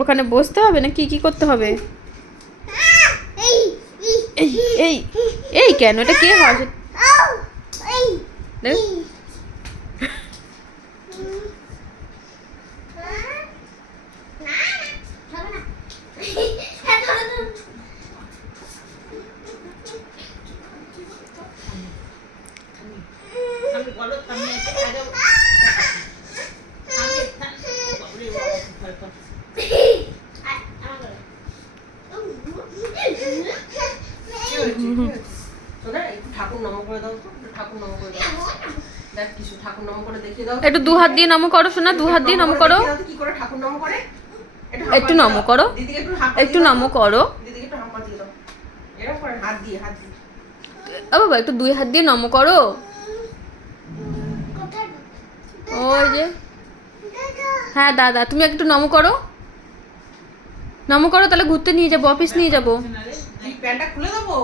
ওখানে বসতে হবে না কি কি করতে হবে? এই এই এই কেন এটা কে হয়? একটু দু হাত দিয়ে নম করো শোনা, দু হাত দিয়ে নম করো, একটু নম করো, একটু নম করো। ও বাবা একটু দুই হাত দিয়ে নম করো। ওই যে হ্যাঁ দাদা তুমি একটু নম করো, নম করো তাহলে ঘুরতে নিয়ে যাবো, অফিস নিয়ে যাবো। প্যান্টটা খুলে দেবো।